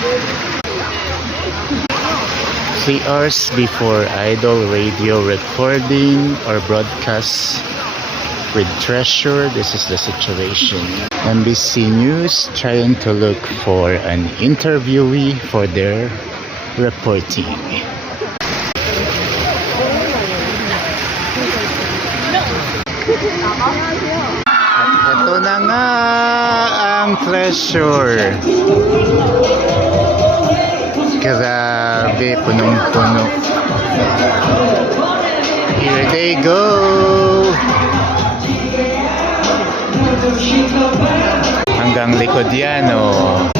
3 hours before Idol Radio recording or broadcast with Treasure. This is the situation. NBC News trying to look for an interviewee for their reporting. At ito na nga ang Treasure. Grabe, punong-puno. Here they go. Hanggang likod yan, oh.